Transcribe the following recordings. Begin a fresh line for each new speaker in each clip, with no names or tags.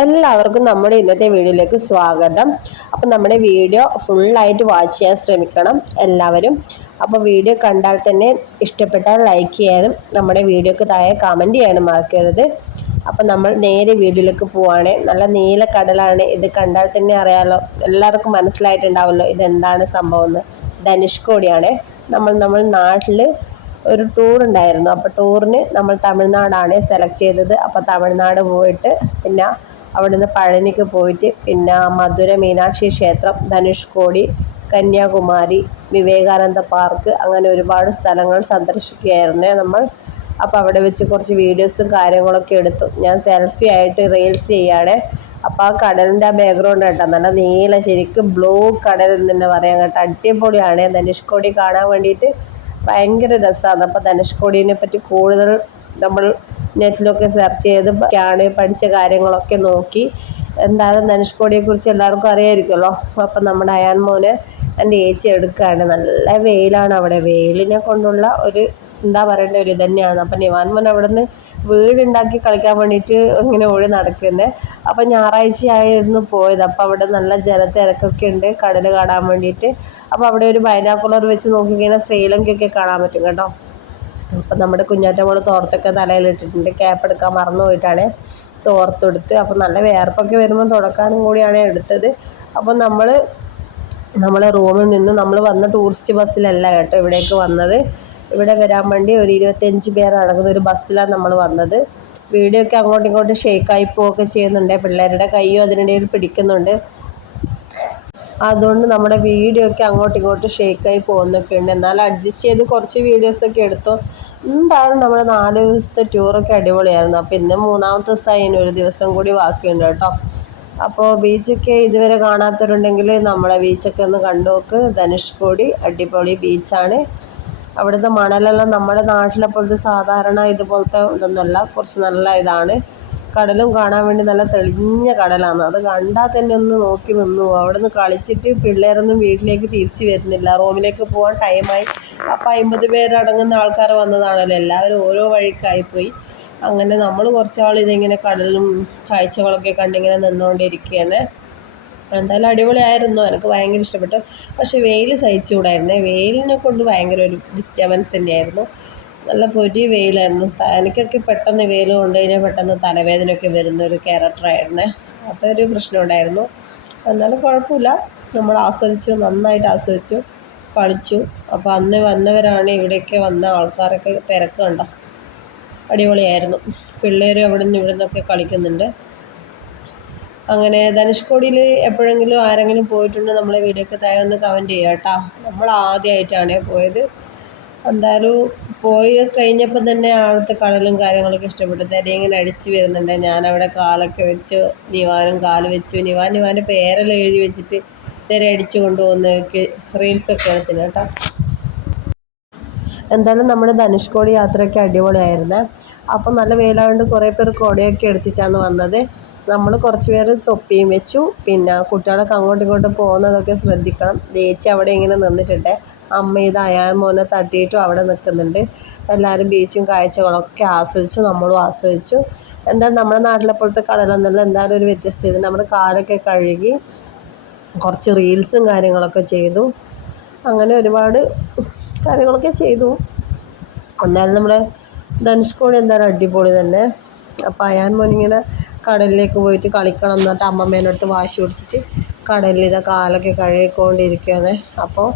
എല്ലാവർക്കും നമ്മുടെ ഇന്നത്തെ വീഡിയോയിലേക്ക് സ്വാഗതം. അപ്പം നമ്മുടെ വീഡിയോ ഫുള്ളായിട്ട് വാച്ച് ചെയ്യാൻ ശ്രമിക്കണം എല്ലാവരും. അപ്പോൾ വീഡിയോ കണ്ടാൽ തന്നെ ഇഷ്ടപ്പെട്ടാൽ ലൈക്ക് ചെയ്യാനും നമ്മുടെ വീഡിയോക്ക് താഴെ കമന്റ് ചെയ്യാനും മറക്കരുത്. അപ്പം നമ്മൾ നേരെ വീഡിയോയിലേക്ക് പോവാണ്. നല്ല നീല കടലാണ്. ഇത് കണ്ടാൽ തന്നെ അറിയാമല്ലോ എല്ലാവർക്കും മനസ്സിലായിട്ടുണ്ടാവുമല്ലോ ഇതെന്താണ് സംഭവം എന്ന്. ധനുഷ്കോടിയാണ് നമ്മൾ നമ്മൾ നാട്ടിൽ ഒരു ടൂർ ഉണ്ടായിരുന്നു. അപ്പോൾ ടൂറിന് നമ്മൾ തമിഴ്നാടാണ് സെലക്ട് ചെയ്തത്. അപ്പോൾ തമിഴ്നാട് പോയിട്ട് പിന്നെ അവിടുന്ന് പഴനിക്ക് പോയിട്ട് പിന്നെ മധുര മീനാക്ഷി ക്ഷേത്രം ധനുഷ്കോടി കന്യാകുമാരി വിവേകാനന്ദ പാർക്ക് അങ്ങനെ ഒരുപാട് സ്ഥലങ്ങൾ സന്ദർശിക്കുകയായിരുന്നേ നമ്മൾ. അപ്പോൾ അവിടെ വെച്ച് കുറച്ച് വീഡിയോസും കാര്യങ്ങളൊക്കെ എടുത്തു. ഞാൻ സെൽഫി ആയിട്ട് റീൽസ് ചെയ്യാണ് അപ്പോൾ ആ കടലിന്റെ ആ ബാക്ക്ഗ്രൗണ്ട് കേട്ടോ നല്ല നീല ശരിക്കും ബ്ലൂ കടൽ തന്നെ പറയാം കേട്ടോ. അടിപൊളിയാണ്. ധനുഷ്കോടി കാണാൻ വേണ്ടിയിട്ട് ഭയങ്കര രസമാണ്. അപ്പോൾ ധനുഷ്കോടിനെ പറ്റി കൂടുതൽ നമ്മൾ നെറ്റിലൊക്കെ സെർച്ച് ചെയ്ത് ആണ് പഠിച്ച കാര്യങ്ങളൊക്കെ നോക്കി. എന്തായാലും ധനുഷ്കോടിയെക്കുറിച്ച് എല്ലാവർക്കും അറിയാമായിരിക്കുമല്ലോ അപ്പം നമ്മുടെ അയാൻ മോന് എന്റെ ഏച്ചി എടുക്കുകയാണ് നല്ല വെയിലാണ് അവിടെ. വെയിലിനെ കൊണ്ടുള്ള ഒരു എന്താ പറയേണ്ട ഒരു ഇത് തന്നെയാണ് അപ്പം നിവാൻ മോൻ അവിടെ നിന്ന് വീടുണ്ടാക്കി കളിക്കാൻ വേണ്ടിയിട്ട് ഇങ്ങനെ ഓടി നടക്കുന്നത് അപ്പം ഞായറാഴ്ചയായിരുന്നു പോയത്. അപ്പം അവിടെ നല്ല ജലത്തിരക്കൊക്കെ ഉണ്ട്. കടൽ കാണാൻ വേണ്ടിയിട്ട്. അപ്പോൾ അവിടെ ഒരു ബൈനാക്കുലർ വെച്ച് നോക്കിക്കഴിഞ്ഞാൽ ശ്രീലങ്കയൊക്കെ കാണാൻ പറ്റും കേട്ടോ. അപ്പം നമ്മുടെ കുഞ്ഞാറ്റ തോർത്തൊക്കെ തലയിലിട്ടിട്ടുണ്ട്. ക്യാപ്പ് എടുക്കാൻ മറന്നു പോയിട്ടാണ് തോർത്തെടുത്ത് അപ്പം നല്ല വേർപ്പൊക്കെ വരുമ്പോൾ തുടക്കാനും കൂടിയാണ് എടുത്തത്. അപ്പം നമ്മൾ നമ്മളെ റൂമിൽ നിന്ന് നമ്മൾ വന്ന ടൂറിസ്റ്റ് ബസ്സിലല്ല കേട്ടോ ഇവിടേക്ക് വന്നത്. ഇവിടെ വരാൻ വേണ്ടി ഒരു ഇരുപത്തഞ്ച് പേർ അടങ്ങുന്ന ഒരു ബസ്സിലാണ് നമ്മൾ വന്നത്. വീഡിയോ ഒക്കെ അങ്ങോട്ടും ഇങ്ങോട്ടും ഷേക്കായി പോവുകയൊക്കെ ചെയ്യുന്നുണ്ട്. പിള്ളേരുടെ കൈയും അതിനിടയിൽ പിടിക്കുന്നുണ്ട്. അതുകൊണ്ട് നമ്മുടെ വീഡിയോ ഒക്കെ അങ്ങോട്ടും ഇങ്ങോട്ടും ഷേക്കായി പോകുന്നൊക്കെ ഉണ്ട്. എന്നാൽ അഡ്ജസ്റ്റ് ചെയ്ത് കുറച്ച് വീഡിയോസൊക്കെ എടുത്തു. എന്തായാലും നമ്മുടെ നാല് ദിവസത്തെ ടൂറൊക്കെ അടിപൊളിയായിരുന്നു. അപ്പോൾ ഇന്ന് മൂന്നാമത്തെ ദിവസമായി ഇനി ഒരു ദിവസം കൂടി ബാക്കിയുണ്ട് കേട്ടോ. അപ്പോൾ ബീച്ചൊക്കെ ഇതുവരെ കാണാത്തവരുണ്ടെങ്കിൽ നമ്മളെ ബീച്ചൊക്കെ ഒന്ന് കണ്ടു നോക്ക്. ധനുഷ്കോടി അടിപൊളി ബീച്ചാണ് അവിടുത്തെ മണലെല്ലാം നമ്മുടെ നാട്ടിലെ പോലത്തെ സാധാരണ ഇതുപോലത്തെ ഇതൊന്നുമല്ല. കുറച്ച് നല്ല ഇതാണ്. കടലും കാണാൻ വേണ്ടി നല്ല തെളിഞ്ഞ കടലാണ്. അത് കണ്ടാൽ തന്നെ ഒന്ന് നോക്കി നിന്നു. അവിടെ നിന്ന് കളിച്ചിട്ട് പിള്ളേരൊന്നും വീട്ടിലേക്ക് തിരിച്ചു വരുന്നില്ല. റൂമിലേക്ക് പോകാൻ ടൈമായി അപ്പം അമ്പത് പേരടങ്ങുന്ന ആൾക്കാർ വന്നതാണല്ലോ. എല്ലാവരും ഓരോ വഴിക്കായിപ്പോയി അങ്ങനെ നമ്മൾ കുറച്ചാൾ ഇതിങ്ങനെ കടലും കാഴ്ചകളൊക്കെ കണ്ടിങ്ങനെ നിന്നുകൊണ്ടിരിക്കുകയാണ് എന്തായാലും അടിപൊളിയായിരുന്നു. എനിക്ക് ഭയങ്കര ഇഷ്ടപ്പെട്ടു. പക്ഷേ വെയിൽ സഹിച്ചുകൂടായിരുന്നേ വെയിലിനെ കൊണ്ട് ഭയങ്കര ഒരു ഡിസ്റ്റർബൻസ് തന്നെയായിരുന്നു. നല്ല പൊരി വെയിലായിരുന്നു. എനിക്കൊക്കെ പെട്ടെന്ന് വെയിൽ കൊണ്ട് കഴിഞ്ഞാൽ പെട്ടെന്ന് തലവേദനയൊക്കെ വരുന്ന ഒരു ക്യാരക്ടറായിരുന്നു അതൊരു പ്രശ്നം ഉണ്ടായിരുന്നു. എന്നാലും കുഴപ്പമില്ല. നമ്മൾ ആസ്വദിച്ചു നന്നായിട്ട് ആസ്വദിച്ചു കളിച്ചു അപ്പോൾ അന്ന് വന്നവരാണ് ഇവിടേക്ക് വന്ന ആൾക്കാരൊക്കെ തിരക്ക് കണ്ടോ. അടിപൊളിയായിരുന്നു. പിള്ളേർ അവിടെ നിന്ന് ഇവിടെ നിന്നൊക്കെ കളിക്കുന്നുണ്ട്. അങ്ങനെ ധനുഷ്കോടിയിൽ എപ്പോഴെങ്കിലും ആരെങ്കിലും പോയിട്ടുണ്ടെങ്കിൽ നമ്മളെ വീഡിയോക്ക് താഴെ ഒന്ന് കമന്റ് ചെയ്യുക കേട്ടോ. നമ്മൾ ആദ്യമായിട്ടാണ് പോയത്. എന്തായാലും പോയി കഴിഞ്ഞപ്പോൾ തന്നെ അവിടുത്തെ കടലും കാര്യങ്ങളൊക്കെ ഇഷ്ടപ്പെട്ടു. തിര ഇങ്ങനെ അടിച്ച് വരുന്നുണ്ട്. ഞാനവിടെ കാലൊക്കെ വെച്ച് നിവാനും കാൽ വെച്ചു. നിവാൻ നിവാന്റെ പേരെല്ലാം എഴുതി വെച്ചിട്ട് തിര അടിച്ചു കൊണ്ടുപോകുന്നതൊക്കെ റീൽസൊക്കെ എടുത്തിന് കേട്ടോ. എന്തായാലും നമ്മുടെ ധനുഷ്കോടി യാത്രയൊക്കെ അടിപൊളിയായിരുന്നു. അപ്പം നല്ല വെയിലായതുകൊണ്ട് കുറേ പേർ കുടയൊക്കെ എടുത്തിട്ടാണ് വന്നത്. നമ്മൾ കുറച്ച് പേര് തൊപ്പിയും വെച്ചു. പിന്നെ കുട്ടികളൊക്കെ അങ്ങോട്ടും ഇങ്ങോട്ടും പോകുന്നതൊക്കെ ശ്രദ്ധിക്കണം. ചേച്ചി അവിടെ ഇങ്ങനെ നിന്നിട്ടുണ്ട്. അമ്മ ഇത് അയാൾ മോനെ തട്ടിയിട്ടും അവിടെ നിൽക്കുന്നുണ്ട് എല്ലാവരും ബീച്ചും കാഴ്ചകളൊക്കെ ആസ്വദിച്ചു. നമ്മളും ആസ്വദിച്ചു. എന്തായാലും നമ്മുടെ നാട്ടിലെ പോലത്തെ കടലൊന്നുമില്ല. എന്തായാലും ഒരു വ്യത്യസ്ത വ്യത്യസ്തത. നമ്മുടെ കാലൊക്കെ കഴുകി കുറച്ച് റീൽസും കാര്യങ്ങളൊക്കെ ചെയ്തു. അങ്ങനെ ഒരുപാട് കാര്യങ്ങളൊക്കെ ചെയ്തു. എന്നാലും നമ്മുടെ ധനുഷ്കോടി എന്തായാലും അടിപൊളി തന്നെ. അപ്പോൾ അയാൻ മോനിങ്ങനെ കടലിലേക്ക് പോയിട്ട് കളിക്കണം എന്നിട്ട് അമ്മമ്മേന്റെ അടുത്ത് വാശി പിടിച്ചിട്ട് കടലിൽ ഇതാ കാലൊക്കെ കഴുകിക്കൊണ്ടിരിക്കുകയാണ്. അപ്പോൾ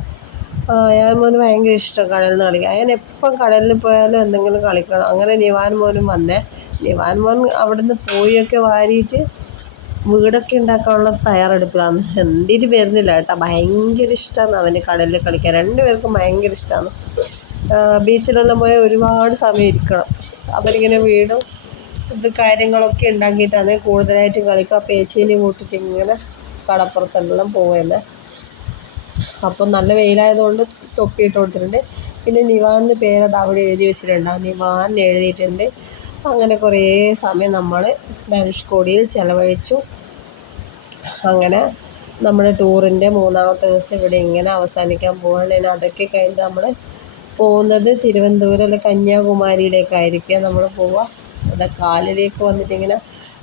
അയാൻ മോന് ഭയങ്കര ഇഷ്ടം കടലിൽ നിന്ന് കളിക്കുക അയാൻ എപ്പം കടലിൽ പോയാലും എന്തെങ്കിലും കളിക്കണം. അങ്ങനെ നിവാൻ മോനും വന്നേ. നിവാൻ മോൻ അവിടെ നിന്ന് പോയൊക്കെ വാരിയിട്ട് വീടൊക്കെ ഉണ്ടാക്കാനുള്ള തയ്യാറെടുപ്പിലാണ്. എന്തിന് വരുന്നില്ല കേട്ടോ. ഭയങ്കര ഇഷ്ടമാണ് അവന് കടലിൽ കളിക്കാൻ. രണ്ടുപേർക്കും ഭയങ്കര ഇഷ്ടമാണ് ബീച്ചിലെല്ലാം പോയാൽ ഒരുപാട് സമയം ഇരിക്കണം അവരിങ്ങനെ വീടും ഇത് കാര്യങ്ങളൊക്കെ ഉണ്ടാക്കിയിട്ടാണ് കൂടുതലായിട്ട് കളിക്കുക. പേച്ചീനെ കൂട്ടിയിട്ട് ഇങ്ങനെ കടപ്പുറത്തെല്ലാം പോവുന്നത് അപ്പം നല്ല വെയിലായതുകൊണ്ട് തൊപ്പിയിട്ട് കൊടുത്തിട്ടുണ്ട് പിന്നെ നിവാന്ന് പേരത് അവിടെ എഴുതി വെച്ചിട്ടുണ്ട്. നിവാൻ എഴുതിയിട്ടുണ്ട്. അങ്ങനെ കുറേ സമയം നമ്മൾ ധനുഷ്കോടിയിൽ ചിലവഴിച്ചു. അങ്ങനെ നമ്മുടെ ടൂറിന്റെ മൂന്നാമത്തെ ദിവസം ഇവിടെ ഇങ്ങനെ അവസാനിക്കാൻ പോവുകയാണ് അതൊക്കെ കഴിഞ്ഞിട്ട് നമ്മൾ പോകുന്നത് തിരുവനന്തപുരം അല്ലെ കന്യാകുമാരിയിലേക്കായിരിക്കും നമ്മൾ പോവുക അവിടെ കാലിലേക്ക് വന്നിട്ടിങ്ങനെ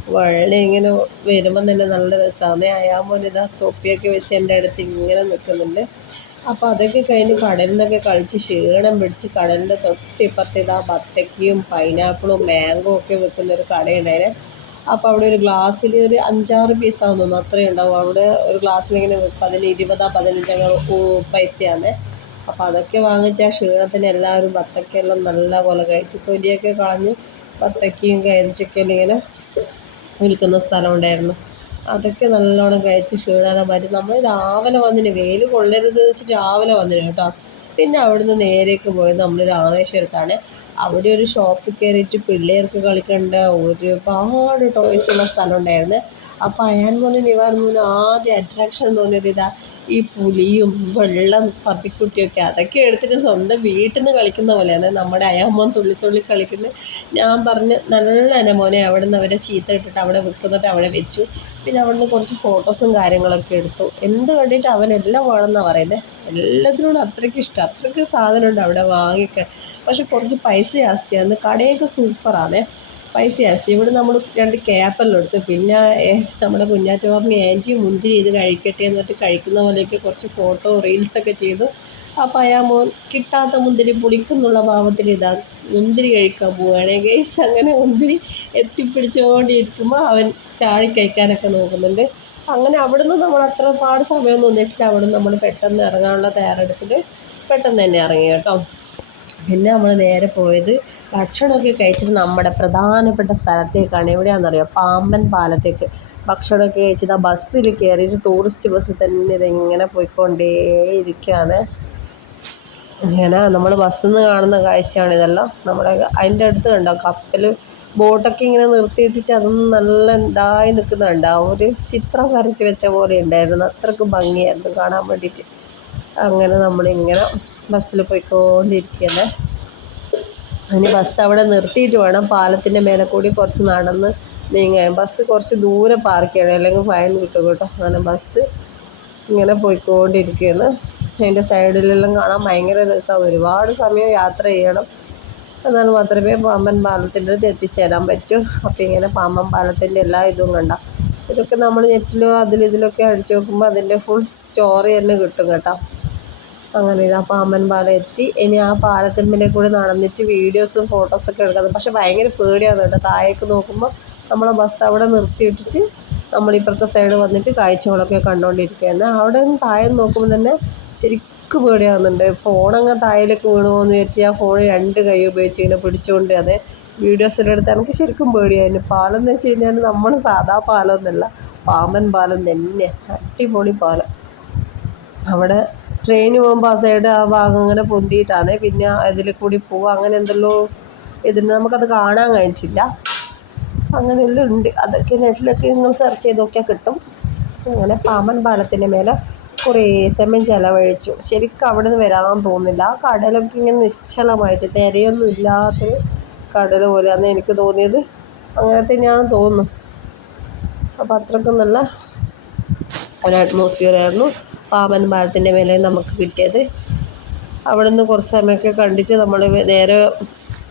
വള്ളി ഇങ്ങനെ വരുമ്പം തന്നെ നല്ല രസമാണ് അയാമോൻ ഇതാ തൊപ്പിയൊക്കെ വെച്ച് എന്റെ അടുത്ത് ഇങ്ങനെ നിൽക്കുന്നുണ്ട് അപ്പോൾ അതൊക്കെ കഴിഞ്ഞ് കടലിൽ നിന്നൊക്കെ കളിച്ച് ക്ഷീണം പിടിച്ച് കടലിന്റെ തൊട്ടിപ്പുറത്ത് ഇതാ ബത്തക്കയും പൈനാപ്പിളും മാംഗോ ഒക്കെ വെക്കുന്ന ഒരു കടയുണ്ടായിരുന്നു അപ്പോൾ അവിടെ ഒരു ഗ്ലാസ്സിൽ ഒരു അഞ്ചാറ് പീസാന്ന് തോന്നുന്നു. അത്രയും ഉണ്ടാവും. അവിടെ ഒരു ഗ്ലാസ്സിൽ ഇങ്ങനെ അതിന് ഇരുപതാ പതിനഞ്ചാ പൈസയാണ് അപ്പോൾ അതൊക്കെ വാങ്ങിച്ച ആ ക്ഷീണത്തിന് എല്ലാവരും വത്തക്കയെല്ലാം നല്ല പോലെ കഴിച്ചു തൊലിയൊക്കെ കളഞ്ഞ് വത്തക്കയും കരിച്ചൊക്കെ ഇങ്ങനെ വിൽക്കുന്ന സ്ഥലം ഉണ്ടായിരുന്നു അതൊക്കെ നല്ലോണം കഴിച്ച് ക്ഷീണമെല്ലാം മാറ്റി നമ്മൾ രാവിലെ വന്നിന് വെയിൽ കൊള്ളരുത് വെച്ചിട്ട് രാവിലെ വന്നിന് കേട്ടോ. പിന്നെ അവിടുന്ന് നേരേക്ക് പോയത് നമ്മൾ രാമേശ്വരത്താണ് അവിടെ ഒരു ഷോപ്പിൽ കയറിയിട്ട് പിള്ളേർക്ക് കളിക്കേണ്ട ഒരുപാട് ടോയ്സ് ഉള്ള സ്ഥലം ഉണ്ടായിരുന്നു അപ്പോൾ അയാൻ മോനും നിവാൻ മോനും ആദ്യം അട്രാക്ഷൻ തോന്നിയത് ഇതാ ഈ പുലിയും വെള്ളം പപ്പിക്കുട്ടിയൊക്കെ അതൊക്കെ എടുത്തിട്ട് സ്വന്തം വീട്ടിൽ നിന്ന് കളിക്കുന്ന പോലെയാണ്. നമ്മുടെ അയാമ്മോൻ തുള്ളി തുള്ളി കളിക്കുന്നത് ഞാൻ പറഞ്ഞ് നല്ല എന്റെ മോനെ അവിടെ നിന്ന് അവരെ ചീത്ത ഇട്ടിട്ട് അവിടെ വെക്കുന്നിട്ട് അവിടെ വെച്ചു. പിന്നെ അവിടെ നിന്ന് കുറച്ച് ഫോട്ടോസും കാര്യങ്ങളൊക്കെ എടുത്തു. എന്ത് കണ്ടിട്ട് അവൻ എല്ലാം വേണമെന്നാണ് പറയുന്നത് എല്ലാത്തിനോടും അത്രയ്ക്ക് ഇഷ്ടം. അത്രയ്ക്ക് സാധനമുണ്ട് അവിടെ വാങ്ങിക്കാൻ. പക്ഷെ കുറച്ച് പൈസ ജാസ്തിയാണ് കടയൊക്കെ സൂപ്പറാണ് പൈസ ജാസ്തി ഇവിടെ നമ്മൾ രണ്ട് ക്യാപ്പെല്ലാം എടുത്തു. പിന്നെ നമ്മുടെ കുഞ്ഞാറ്റ പറഞ്ഞ് ആന്റി മുന്തിരി ഇത് കഴിക്കട്ടെ എന്നിട്ട് കഴിക്കുന്ന പോലെയൊക്കെ കുറച്ച് ഫോട്ടോ റീൽസൊക്കെ ചെയ്തു. അപ്പം അയാൾ മോൻ കിട്ടാത്ത മുന്തിരി പുളിക്കുന്നുള്ള ഭാവത്തിൽ ഇതാ. മുന്തിരി കഴിക്കാൻ പോവുകയാണ്. ഗൈസ് അങ്ങനെ മുന്തിരി എത്തിപ്പിടിച്ചുകൊണ്ടിരിക്കുമ്പോൾ അവൻ ചാടി കഴിക്കാനൊക്കെ നോക്കുന്നുണ്ട്. അങ്ങനെ അവിടുന്ന് നമ്മൾ അത്ര പാട് സമയം തോന്നിയിട്ടില്ല അവിടെ നമ്മൾ പെട്ടെന്ന് ഇറങ്ങാനുള്ള തയ്യാറെടുപ്പിൽ പെട്ടെന്ന് തന്നെ ഇറങ്ങി കേട്ടോ. പിന്നെ നമ്മൾ നേരെ പോയത് ഭക്ഷണമൊക്കെ കഴിച്ചിട്ട് നമ്മുടെ പ്രധാനപ്പെട്ട സ്ഥലത്തേക്കാണ്. എവിടെയാണെന്നറിയോ? പാമ്പൻ പാലത്തേക്ക്. ഭക്ഷണമൊക്കെ കഴിച്ചിട്ട് ആ ബസ്സിൽ കയറിയിട്ട് ടൂറിസ്റ്റ് ബസ്സിൽ തന്നെ ഇതിങ്ങനെ പോയിക്കൊണ്ടേ ഇരിക്കുകയാണ് ഇങ്ങനെ നമ്മൾ ബസ്സിൽ നിന്ന് കാണുന്ന കാഴ്ചയാണ് ഇതെല്ലാം. നമ്മുടെ അതിന്റെ അടുത്ത് കണ്ടോ? കപ്പൽ ബോട്ടൊക്കെ ഇങ്ങനെ നിർത്തിയിട്ടിട്ട് അതൊന്നും നല്ല ഇതായി നിൽക്കുന്നുണ്ട്. ആ ഒരു ചിത്രം വരച്ച് വെച്ച പോലെ ഉണ്ടായിരുന്നു. അത്രയ്ക്ക് ഭംഗിയായിരുന്നു കാണാൻ വേണ്ടിയിട്ട്. അങ്ങനെ നമ്മളിങ്ങനെ ബസ്സിൽ പോയിക്കൊണ്ടിരിക്കുകയാണ്. അതിന് ബസ് അവിടെ നിർത്തിയിട്ട് വേണം. പാലത്തിന്റെ മേലെ കൂടി കുറച്ച് നടന്ന് നീങ്ങാൻ. ബസ് കുറച്ച് ദൂരെ പാർക്ക് ചെയ്യണം. അല്ലെങ്കിൽ ഫൈൻ കിട്ടും കേട്ടോ. അങ്ങനെ ബസ് ഇങ്ങനെ പോയിക്കൊണ്ടിരിക്കുകയാണ്. അതിന്റെ സൈഡിലെല്ലാം കാണാൻ ഭയങ്കര രസമാണ്. ഒരുപാട് സമയം യാത്ര ചെയ്യണം. എന്നാൽ മാത്രമേ പാമ്പൻ പാലത്തിന്റെ അടുത്ത് എത്തിച്ചേരാൻ പറ്റൂ. അപ്പോൾ ഇങ്ങനെ പാമ്പൻ പാലത്തിന്റെ എല്ലാ ഇതും കണ്ട. ഇതൊക്കെ നമ്മൾ നെറ്റിലോ അതിലിതിലൊക്കെ അടിച്ചു നോക്കുമ്പോൾ അതിന്റെ ഫുൾ സ്റ്റോറി തന്നെ കിട്ടും കേട്ടോ. അങ്ങനെ ഇത് അപ്പോൾ പാമ്പൻ പാലം എത്തി. ഇനി ആ പാലത്തിന്മേലെ കൂടി നടന്നിട്ട് വീഡിയോസും ഫോട്ടോസൊക്കെ എടുക്കുന്നത്. പക്ഷെ ഭയങ്കര പേടിയാണ് കേട്ടോ. താഴേക്ക് നോക്കുമ്പോൾ നമ്മളെ ബസ് അവിടെ നിർത്തിയിട്ടിട്ട് നമ്മൾ ഇപ്പുറത്തെ സൈഡ് വന്നിട്ട് കാഴ്ചകളൊക്കെ കണ്ടുകൊണ്ടിരിക്കുകയാണ് അവിടെ നിന്ന് താഴെ നോക്കുമ്പോൾ തന്നെ ശരിക്കും പേടിയാവുന്നുണ്ട്. ഫോണങ്ങ് താഴേക്ക് വീണുമോ എന്ന് വിചാരിച്ച് ആ ഫോൺ രണ്ട് കൈ ഉപയോഗിച്ച് ഇങ്ങനെ പിടിച്ചുകൊണ്ട് അതെ. വീഡിയോസിന്റെ അടുത്ത് എനിക്ക് ശരിക്കും പേടിയായിരുന്നു പാലം എന്ന് വെച്ച് കഴിഞ്ഞാൽ നമ്മൾ സാധാ പാലമൊന്നുമല്ല പാമ്പൻ പാലം തന്നെ. അടിപൊളി പാലം. അവിടെ ട്രെയിൻ പോകുമ്പോൾ ആ സൈഡ് ആ ഭാഗം ഇങ്ങനെ പൊന്തിയിട്ടാണ്. പിന്നെ അതിൽ കൂടി പോവുക അങ്ങനെ എന്തെല്ലോ ഇതിന് നമുക്കത് കാണാൻ കഴിഞ്ഞിട്ടില്ല. അങ്ങനെയെല്ലാം ഉണ്ട്. അതൊക്കെ നെറ്റിലൊക്കെ നിങ്ങൾ സെർച്ച് ചെയ്ത് നോക്കിയാൽ കിട്ടും. അങ്ങനെ പാമ്പൻ പാലത്തിന്റെ മേലെ കുറേ സമയം ചിലവഴിച്ചു. ശരിക്കും അവിടെ നിന്ന് വരാൻ തോന്നുന്നില്ല. ആ കടലൊക്കെ ഇങ്ങനെ നിശ്ചലമായിട്ട് തിരയൊന്നും ഇല്ലാത്തൊരു കടൽ പോലെയാണ് എനിക്ക് തോന്നിയത്. അങ്ങനെ തന്നെയാണ് തോന്നുന്നു. അപ്പോൾ അത്രയ്ക്കും നല്ല ഒരു അറ്റ്മോസ്ഫിയർ ആയിരുന്നു. പാമ്പൻ പാലത്തിന്റെ മേലെ നമുക്ക് കിട്ടിയത്. അവിടെ നിന്ന് കുറച്ച് സമയമൊക്കെ കണ്ടിച്ച് നമ്മൾ നേരെ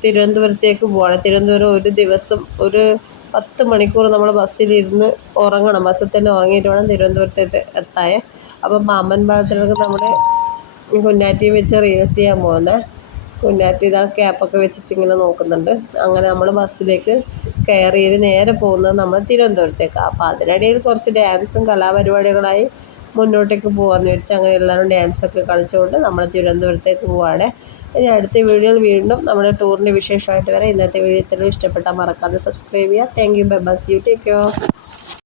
തിരുവനന്തപുരത്തേക്ക് പോകണം തിരുവനന്തപുരം ഒരു ദിവസം ഒരു പത്ത് മണിക്കൂർ നമ്മൾ ബസ്സിലിരുന്ന് ഉറങ്ങണം. ബസ്സിൽ തന്നെ ഉറങ്ങിയിട്ട് വേണം തിരുവനന്തപുരത്തേക്ക് എത്താൻ. അപ്പം പാമ്പൻ പാലത്തിലൊക്കെ നമ്മൾ കുഞ്ഞാറ്റി വെച്ച് റീൽസ് ചെയ്യാൻ പോകുന്നത്. കുഞ്ഞാറ്റി ഇതാ ക്യാപ്പൊക്കെ വെച്ചിട്ട് ഇങ്ങനെ നോക്കുന്നുണ്ട്. അങ്ങനെ നമ്മൾ ബസ്സിലേക്ക് കയറി നേരെ പോകുന്നത് നമ്മൾ തിരുവനന്തപുരത്തേക്കാണ്. അപ്പോൾ അതിനിടയിൽ കുറച്ച് ഡാൻസും കലാപരിപാടികളായി മുന്നോട്ടേക്ക് പോകാമെന്ന് വെച്ചാൽ അങ്ങനെ എല്ലാവരും ഡാൻസൊക്കെ കളിച്ചുകൊണ്ട് നമ്മൾ തിരുവനന്തപുരത്തേക്ക് പോവാണ്. ഇനി അടുത്ത വീഡിയോയിൽ വീണ്ടും നമ്മുടെ ടൂറിന്റെ വിശേഷമായിട്ട് വരാം. ഇന്നത്തെ വീഡിയോ ഇത്രയും ഇഷ്ടപ്പെട്ടാൽ മറക്കാതെ സബ്സ്ക്രൈബ് ചെയ്യുക. Thank you bye bless you take care